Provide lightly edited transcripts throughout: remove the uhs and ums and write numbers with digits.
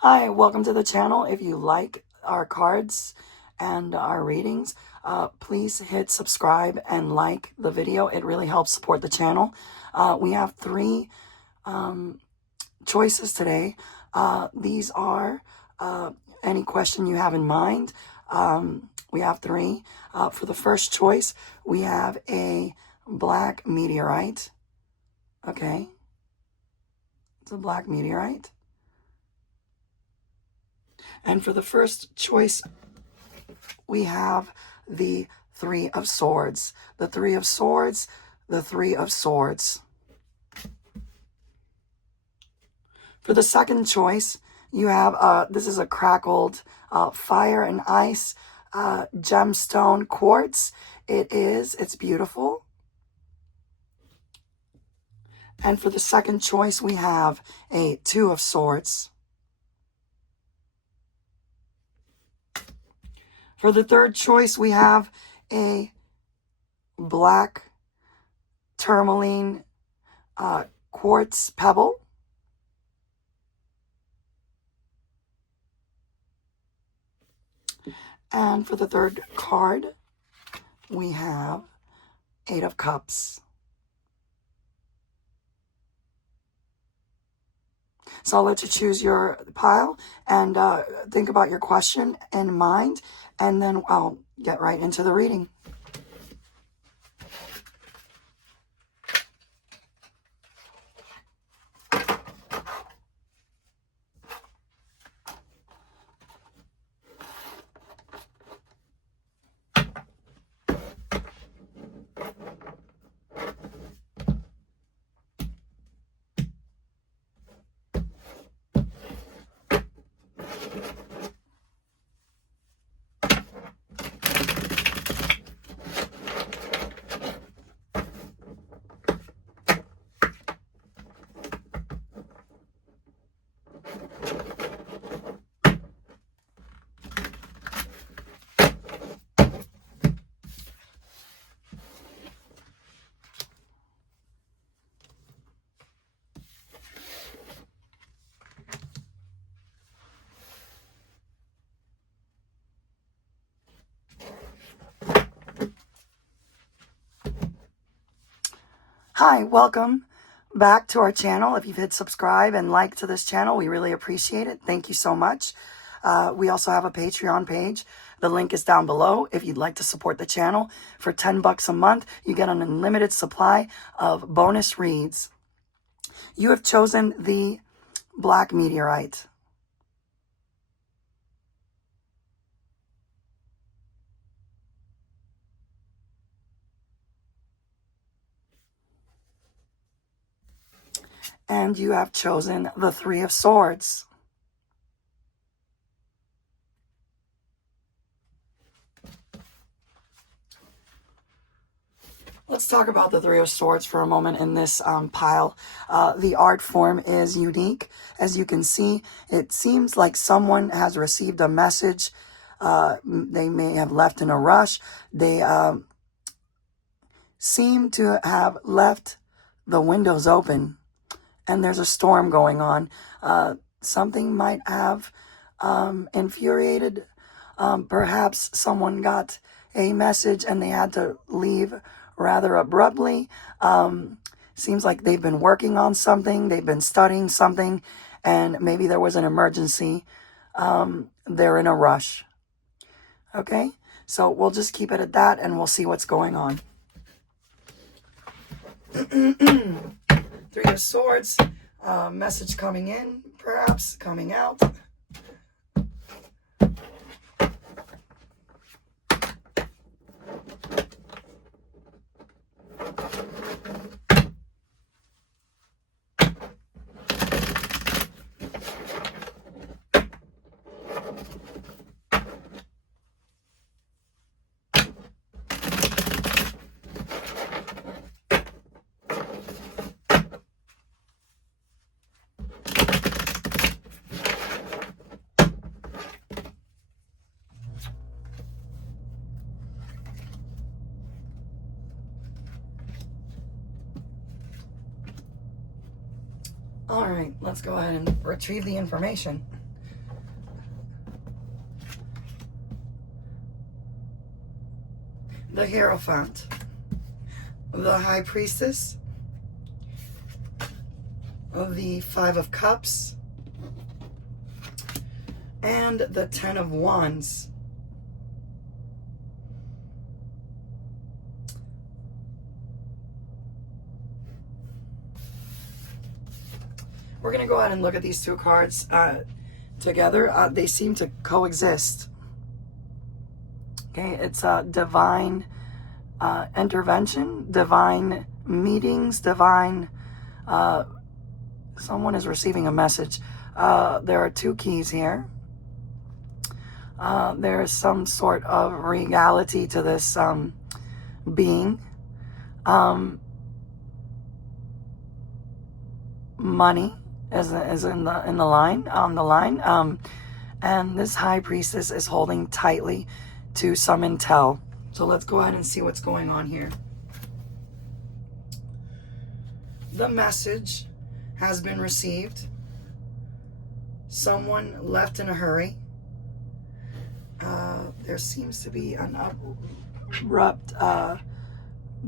Hi, welcome to the channel. If you like our cards and our readings, please hit subscribe and like the video. It really helps support the channel. We have three choices today. These are any question you have in mind. We have three. For the first choice, we have a black meteorite. Okay. It's a black meteorite. And for the first choice, we have the Three of Swords. The Three of Swords, the Three of Swords. For the second choice, you have, this is a crackled fire and ice gemstone quartz. It's beautiful. And for the second choice, we have a Two of Swords. For the third choice, we have a black tourmaline quartz pebble. And for the third card, we have Eight of Cups. So I'll let you choose your pile and think about your question in mind, and then I'll get right into the reading. Hi, welcome back to our channel. If you've hit subscribe and like to this channel, we really appreciate it. Thank you so much. We also have a Patreon page. The link is down below. If you'd like to support the channel, for $10 a month, you get an unlimited supply of bonus reads. You have chosen the black meteorite. And you have chosen the Three of Swords. Let's talk about the Three of Swords for a moment in this pile. The art form is unique. As you can see, it seems like someone has received a message. They may have left in a rush. They seem to have left the windows open, and there's a storm going on. Something might have infuriated. Perhaps someone got a message and they had to leave rather abruptly. Seems like they've been working on something. They've been studying something, and maybe there was an emergency. They're in a rush. Okay? So we'll just keep it at that, and we'll see what's going on. Three of Swords, message coming in, perhaps coming out. All right, let's go ahead and retrieve the information. the Hierophant, the High Priestess, the Five of Cups, and the Ten of Wands. We're going to go ahead and look at these two cards together. They seem to coexist. Okay, it's divine intervention, divine meetings, divine... someone is receiving a message. There are two keys here. There is some sort of regality to this being. Money is in the line, on the line. And this High Priestess is holding tightly to some intel. So let's go ahead and see what's going on here. The message has been received. Someone left in a hurry. There seems to be an abrupt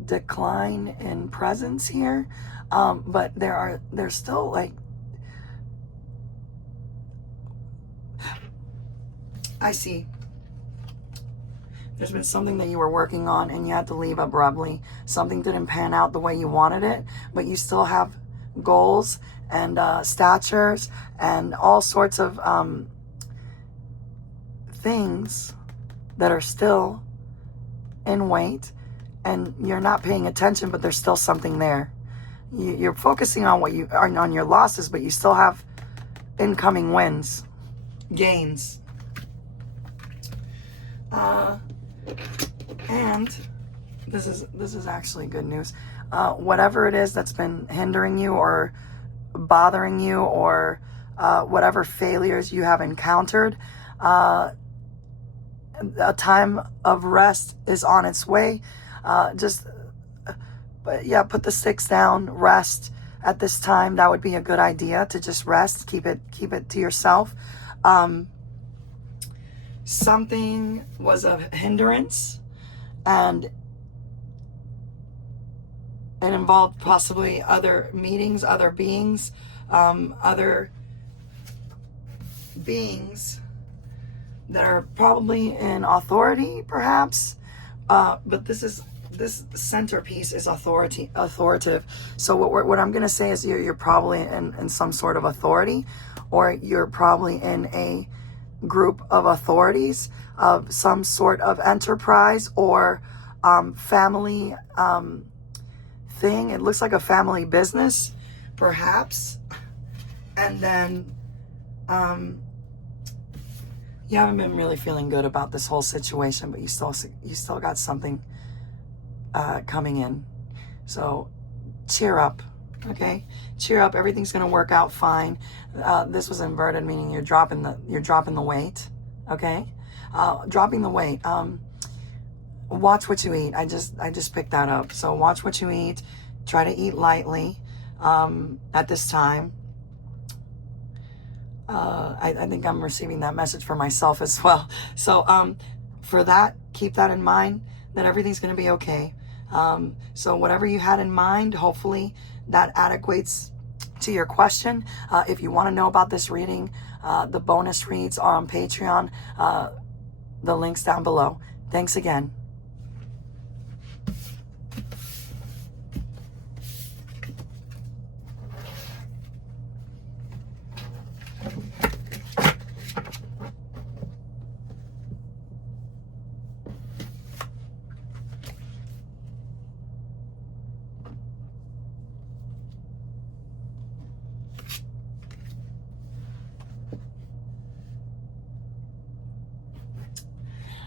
decline in presence here, but there's still like, I see. There's been something that you were working on and you had to leave abruptly. Something didn't pan out the way you wanted it, but you still have goals and statures and all sorts of things that are still in wait, and you're not paying attention, but there's still something there. You're focusing on what you are, on your losses, but you still have incoming wins, gains. And this is actually good news. Whatever it is that's been hindering you or bothering you, or whatever failures you have encountered, a time of rest is on its way. But yeah, put the sticks down, rest at this time. That would be a good idea, to just rest, keep it to yourself. Something was a hindrance, and it involved possibly other meetings, other beings, that are probably in authority, perhaps. But this centerpiece is authoritative. So what I'm going to say is you're probably in some sort of authority, or you're probably in a group of authorities of some sort of enterprise or family thing. It looks like a family business, perhaps. And then you haven't been really feeling good about this whole situation, but you still got something coming in. So cheer up, okay? Cheer up. Everything's gonna work out fine. This was inverted, meaning you're dropping the weight, okay? Dropping the weight. Watch what you eat. I just picked that up. So watch what you eat. Try to eat lightly at this time. I think I'm receiving that message for myself as well. So for that, keep that in mind, that everything's going to be okay. So whatever you had in mind, hopefully that adequates to your question. If you want to know about this reading, the bonus reads are on Patreon. The link's down below. Thanks again.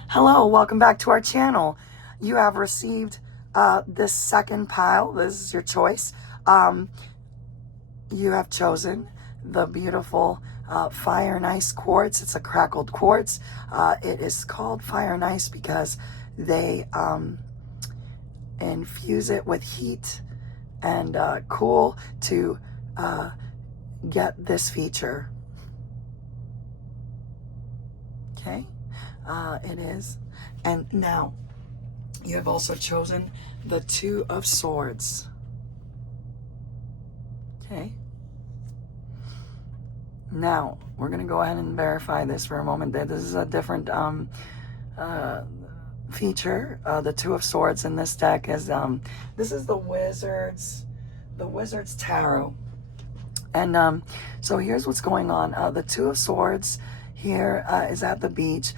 Hello, welcome back to our channel. You have received this second pile. This is your choice. You have chosen the beautiful Fire and Ice quartz. It's a crackled quartz. It is called Fire and Ice because they infuse it with heat and cool to get this feature. Okay? It is. And now, You have also chosen the Two of Swords. Okay. Now, we're going to go ahead and verify this for a moment. This is a different feature. The Two of Swords in this deck is, this is the Wizard's Tarot. And so here's what's going on. The Two of Swords here is at the beach.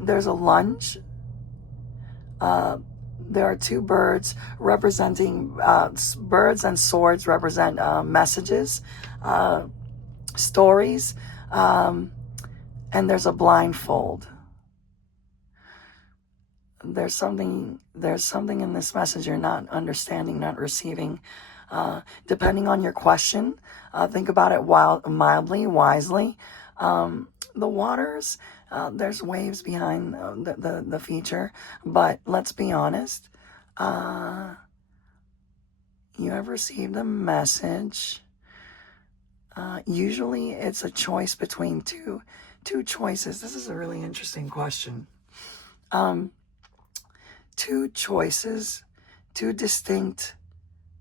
There's a lunge. There are two birds representing, birds and swords represent messages, stories, and there's a blindfold. There's something in this message you're not understanding, not receiving. Depending on your question, think about it mildly, wisely. The waters, there's waves behind the feature, but let's be honest. You have received a message. Usually it's a choice between two choices. This is a really interesting question. Two choices, two distinct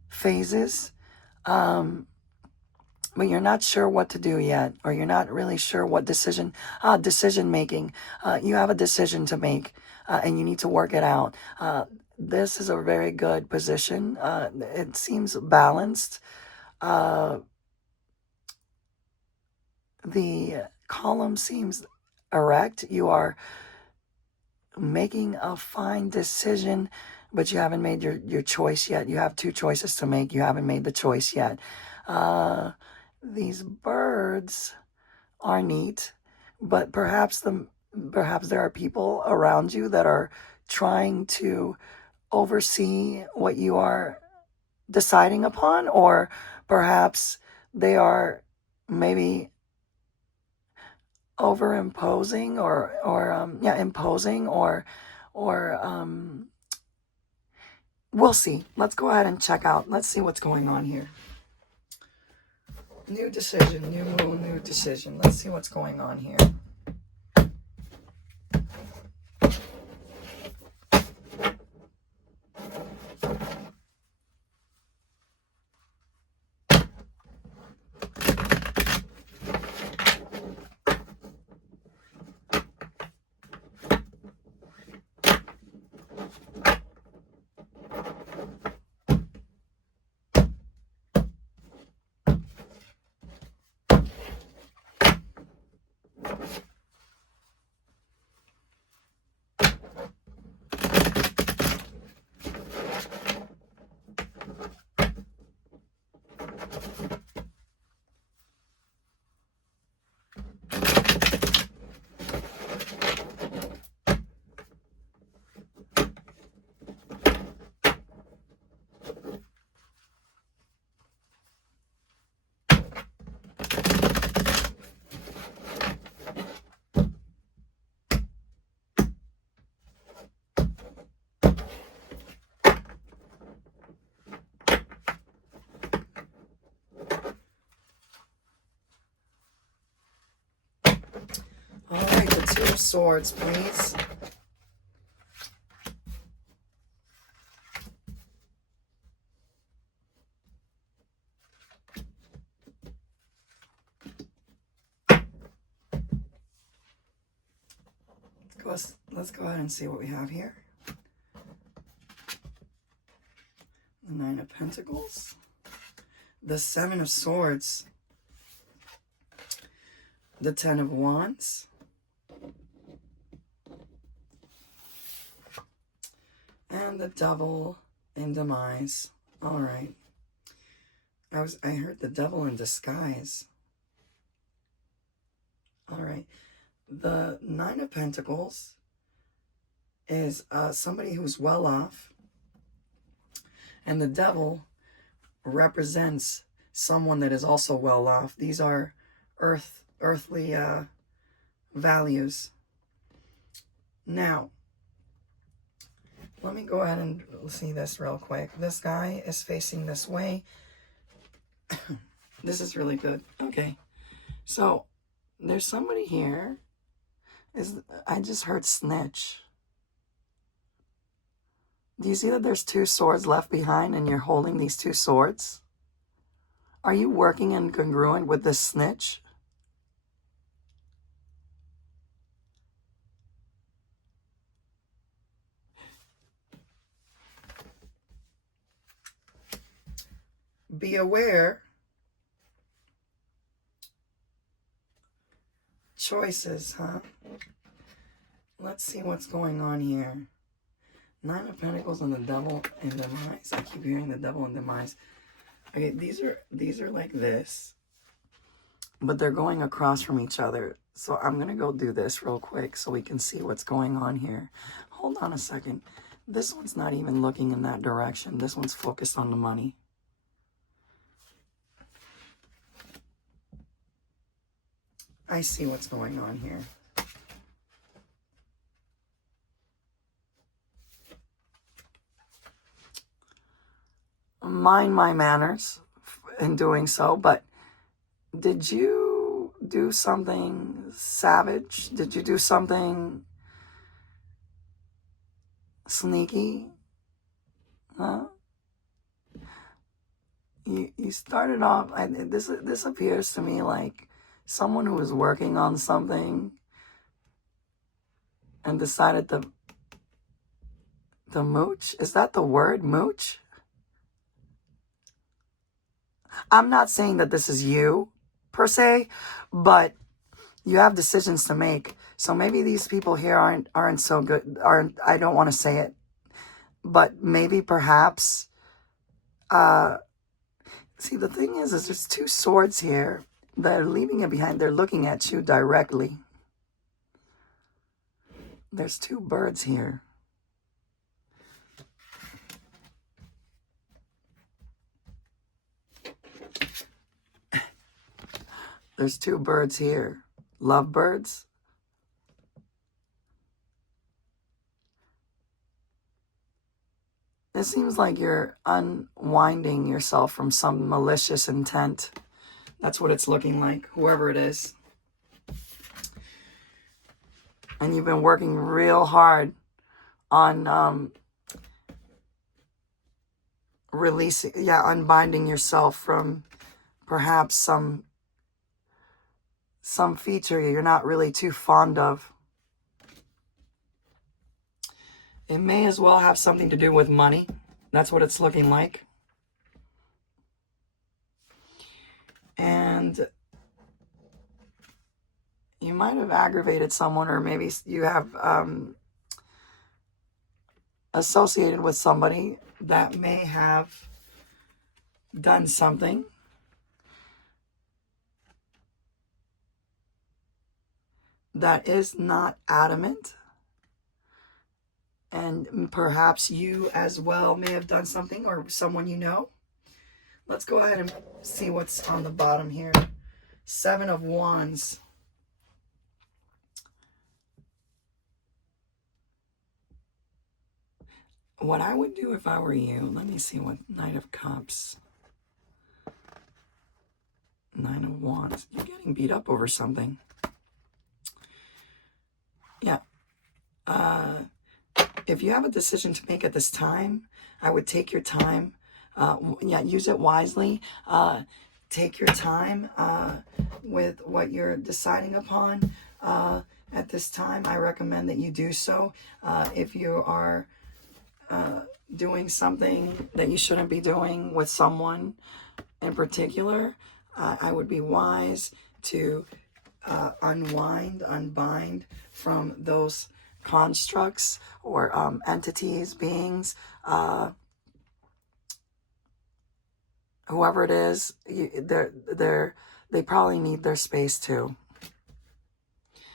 phases, but you're not sure what to do yet, or you're not really sure what decision making. You have a decision to make, and you need to work it out. This is a very good position. It seems balanced. The column seems erect. You are making a fine decision, but you haven't made your choice yet. You have two choices to make. You haven't made the choice yet. These birds are neat, but perhaps there are people around you that are trying to oversee what you are deciding upon, or perhaps they are maybe imposing we'll see. Let's go ahead and check out. Let's see what's going on here. New decision, new moon, new decision. Let's see what's going on here. All right, the Two of Swords, please. Let's go ahead and see what we have here. The Nine of Pentacles. The Seven of Swords. The Ten of Wands. And the Devil in Demise. All right. I heard the Devil in Disguise. All right. The Nine of Pentacles is somebody who's well off. And the Devil represents someone that is also well off. These are earthly values. Now, let me go ahead and see this real quick. This guy is facing this way. This is really good. Okay. So, there's somebody here. I just heard snitch. Do you see that there's 2 swords left behind and you're holding these 2 swords? Are you working in congruent with this snitch? Be aware. Choices, huh? Let's see what's going on here. 9 of Pentacles and the Devil and Demise. I keep hearing the Devil and Demise. Okay, these are like this, but they're going across from each other. So I'm gonna go do this real quick so we can see what's going on here. Hold on a second. This one's not even looking in that direction. This one's focused on the money. I see what's going on here. Mind my manners in doing so, but did you do something savage? Did you do something sneaky? Huh? You started off, this appears to me like someone who was working on something and decided to mooch. Is that the word, mooch? I'm not saying that this is you per se, but you have decisions to make. So maybe these people here aren't so good. I don't want to say it, but maybe perhaps. See, the thing is there's 2 swords here. They're leaving it behind. They're looking at you directly. There's 2 birds here. There's 2 birds here. Love birds. It seems like you're unwinding yourself from some malicious intent. That's what it's looking like, whoever it is. And you've been working real hard on releasing, unbinding yourself from perhaps some feature you're not really too fond of. It may as well have something to do with money. That's what it's looking like. And you might have aggravated someone, or maybe you have associated with somebody that may have done something that is not adamant. And perhaps you as well may have done something, or someone you know. Let's go ahead and see what's on the bottom here. 7 of Wands. What I would do if I were you, let me see what Knight of Cups. 9 of Wands. You're getting beat up over something. Yeah. If you have a decision to make at this time, I would take your time. Use it wisely. Take your time with what you're deciding upon. At this time, I recommend that you do so. If you are doing something that you shouldn't be doing with someone in particular, I would be wise to unbind from those constructs or entities, beings, whoever it is. They probably need their space too.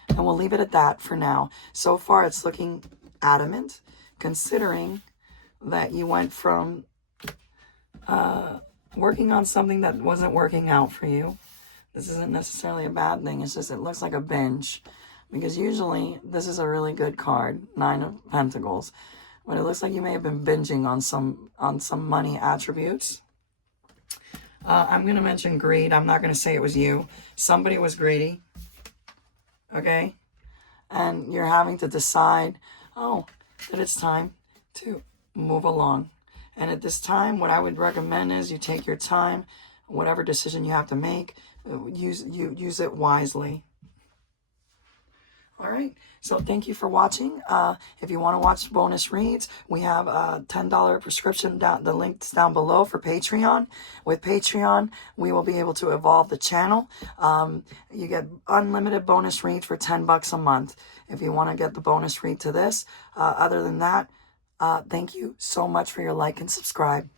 And we'll leave it at that for now. So far, it's looking adamant, considering that you went from working on something that wasn't working out for you. This isn't necessarily a bad thing. It's just it looks like a binge. Because usually, this is a really good card, 9 of Pentacles. But it looks like you may have been binging on some money attributes. I'm going to mention greed. I'm not going to say it was you. Somebody was greedy. Okay? And you're having to decide, that it's time to move along. And at this time, what I would recommend is you take your time, whatever decision you have to make, use it wisely. All right. So thank you for watching. If you want to watch bonus reads, we have a $10 prescription down. The link's down below for Patreon. With Patreon, we will be able to evolve the channel. You get unlimited bonus reads for $10 a month. If you want to get the bonus read to this, other than that, thank you so much for your like and subscribe.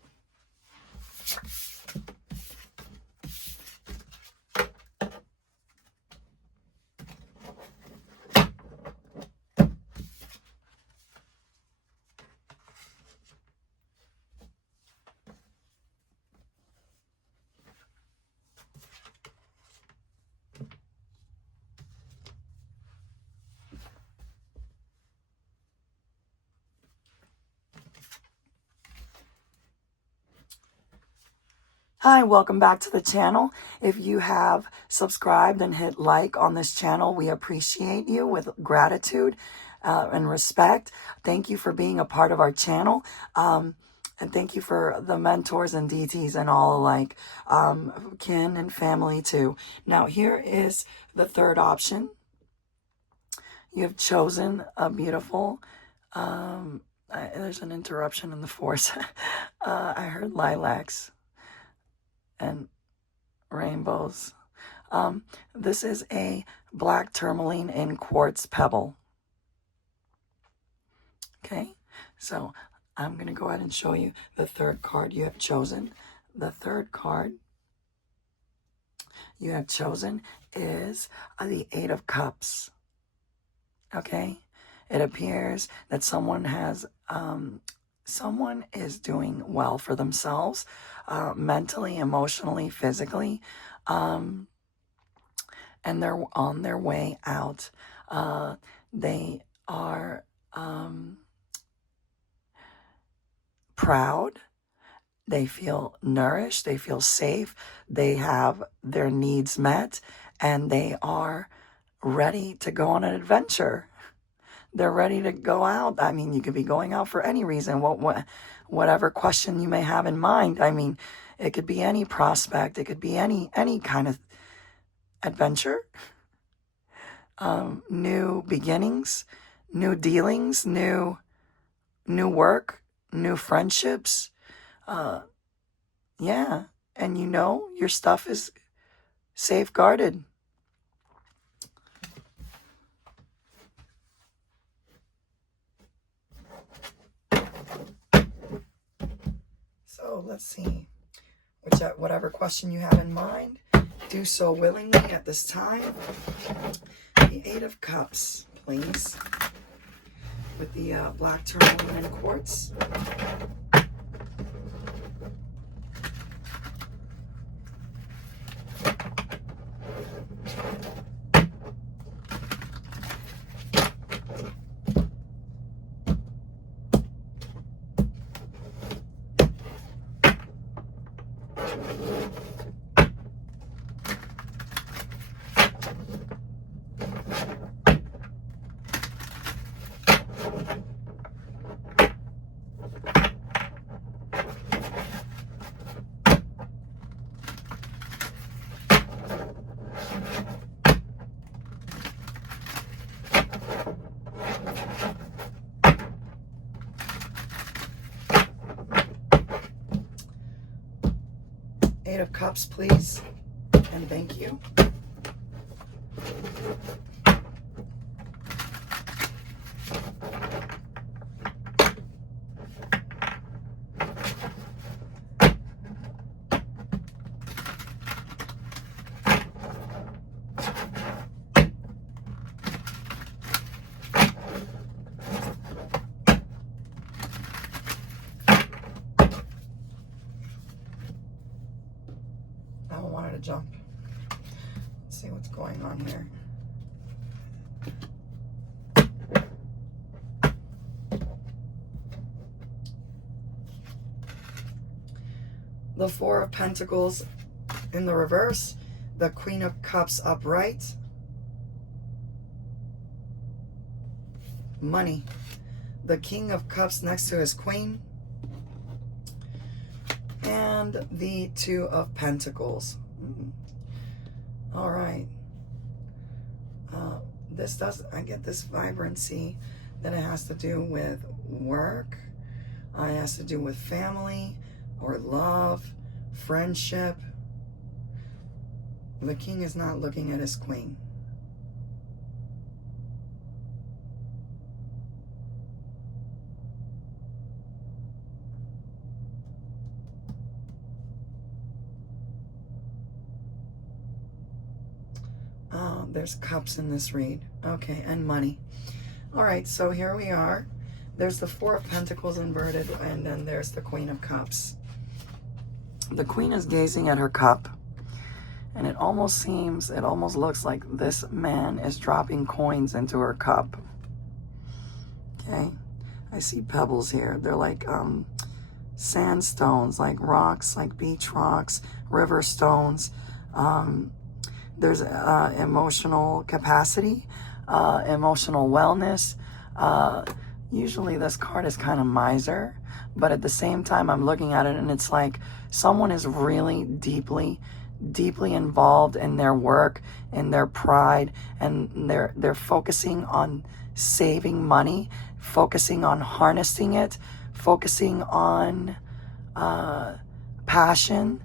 Hi, welcome back to the channel. If you have subscribed and hit like on this channel, we appreciate you with gratitude and respect. Thank you for being a part of our channel. And thank you for the mentors and DTs and all alike, kin and family too. Now, here is the third option. You have chosen a beautiful, there's an interruption in the force. I heard lilacs and rainbows. This is a black tourmaline in quartz pebble. Okay, so I'm going to go ahead and show you the third card you have chosen. The third card you have chosen is the Eight of Cups. Okay, it appears that someone is doing well for themselves, mentally, emotionally, physically, and they're on their way out. They are proud. They feel nourished. They feel safe. They have their needs met, and they are ready to go on an adventure. They're ready to go out. I mean, you could be going out for any reason, whatever question you may have in mind. I mean, it could be any prospect. It could be any kind of adventure, new beginnings, new dealings, new work, new friendships. Yeah, and you know your stuff is safeguarded. So let's see, whatever question you have in mind, do so willingly at this time. The Eight of Cups, please, with the black tourmaline and quartz. Eight of Cups, please, and thank you. To jump. Let's see what's going on here. The Four of Pentacles in the reverse, the Queen of Cups upright, money, the King of Cups next to his Queen, and the Two of Pentacles. All right. I get this vibrancy that it has to do with work. It has to do with family or love, friendship. The king is not looking at his queen. There's cups in this read. Okay, and money. All right, so here we are. There's the Four of Pentacles inverted, and then there's the Queen of Cups. The Queen is gazing at her cup, and it almost looks like this man is dropping coins into her cup. Okay, I see pebbles here. They're like sandstones, like rocks, like beach rocks, river stones. There's emotional capacity, emotional wellness. Usually this card is kind of miser, but at the same time I'm looking at it and it's like someone is really deeply involved in their work, in their pride, and they're focusing on saving money, focusing on harnessing it, focusing on passion.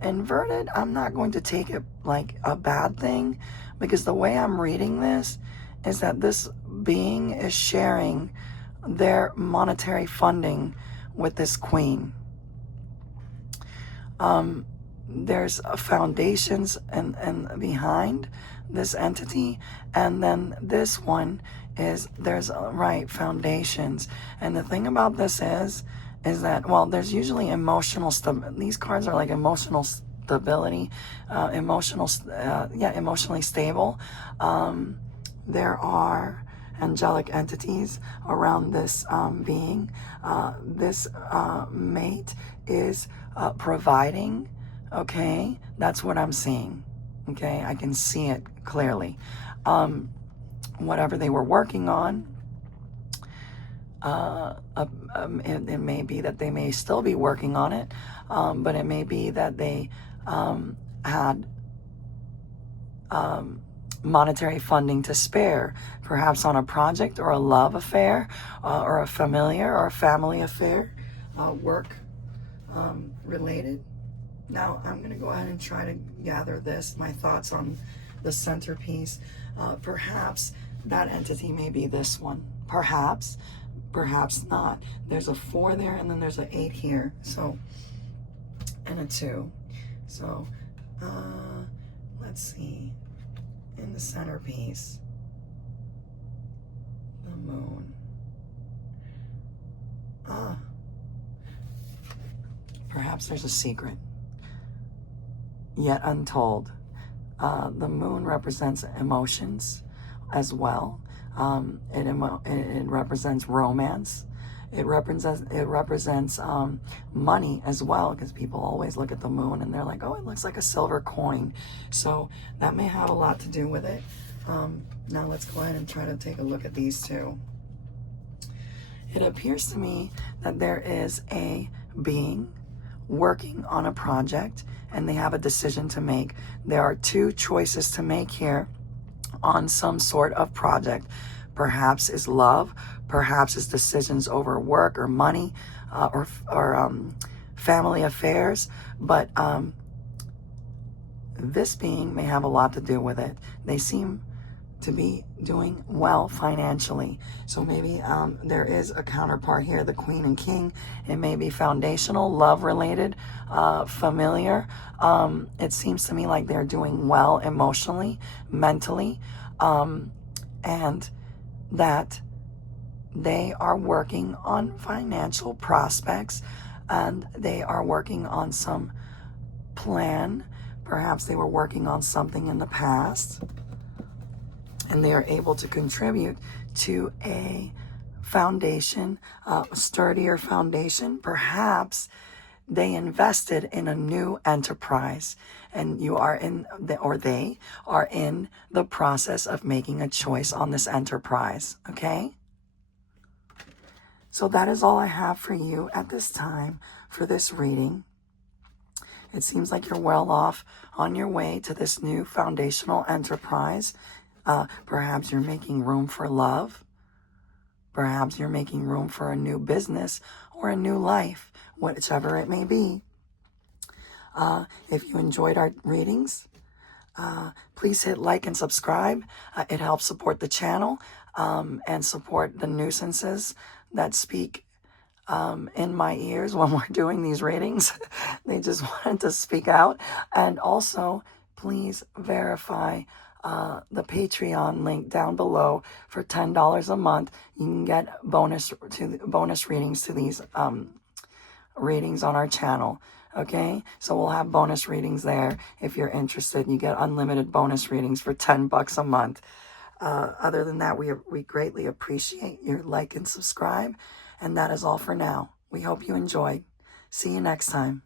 Inverted, I'm not going to take it like a bad thing, because the way I'm reading this is that this being is sharing their monetary funding with this queen. There's foundations and behind this entity, and then this one is there's foundations. And the thing about this is that, well, there's usually emotional these cards are like emotional stability, emotionally stable. There are angelic entities around this being. This mate is providing. Okay, that's what I'm seeing. Okay, I can see it clearly. Whatever they were working on, it may be that they may still be working on it, but it may be that they had monetary funding to spare, perhaps on a project or a love affair, or a familiar or a family affair, work related. Now I'm going to go ahead and try to gather my thoughts on the centerpiece. Perhaps that entity may be this one. Perhaps not. There's a 4 there, and then there's an 8 here. So, and a 2. So, let's see. In the centerpiece, the moon. Perhaps there's a secret yet untold. The moon represents emotions as well. It represents romance. It represents money as well, because people always look at the moon and they're like, oh, it looks like a silver coin. So that may have a lot to do with it. Now let's go ahead and try to take a look at these two. It appears to me that there is a being working on a project and they have a decision to make. There are 2 choices to make here on some sort of project. Perhaps is love, perhaps is decisions over work or money, or family affairs, but this being may have a lot to do with it. They seem to be doing well financially. So maybe there is a counterpart here, the Queen and King. It may be foundational, love-related, familiar. It seems to me like they're doing well emotionally, mentally, and that they are working on financial prospects, and they are working on some plan. Perhaps they were working on something in the past, and they are able to contribute to a foundation, a sturdier foundation. Perhaps they invested in a new enterprise, and you are they are in the process of making a choice on this enterprise. Okay? So that is all I have for you at this time for this reading. It seems like you're well off on your way to this new foundational enterprise. Perhaps you're making room for love. Perhaps you're making room for a new business or a new life, whichever it may be. If you enjoyed our readings, please hit like and subscribe. It helps support the channel and support the nuisances that speak in my ears when we're doing these readings. They just wanted to speak out. And also, please verify the Patreon link down below. For $10 a month, you can get bonus readings to these readings on our channel. Okay, so we'll have bonus readings there if you're interested. You get unlimited bonus readings for $10 a month. Other than that, we greatly appreciate your like and subscribe. And that is all for now. We hope you enjoyed. See you next time.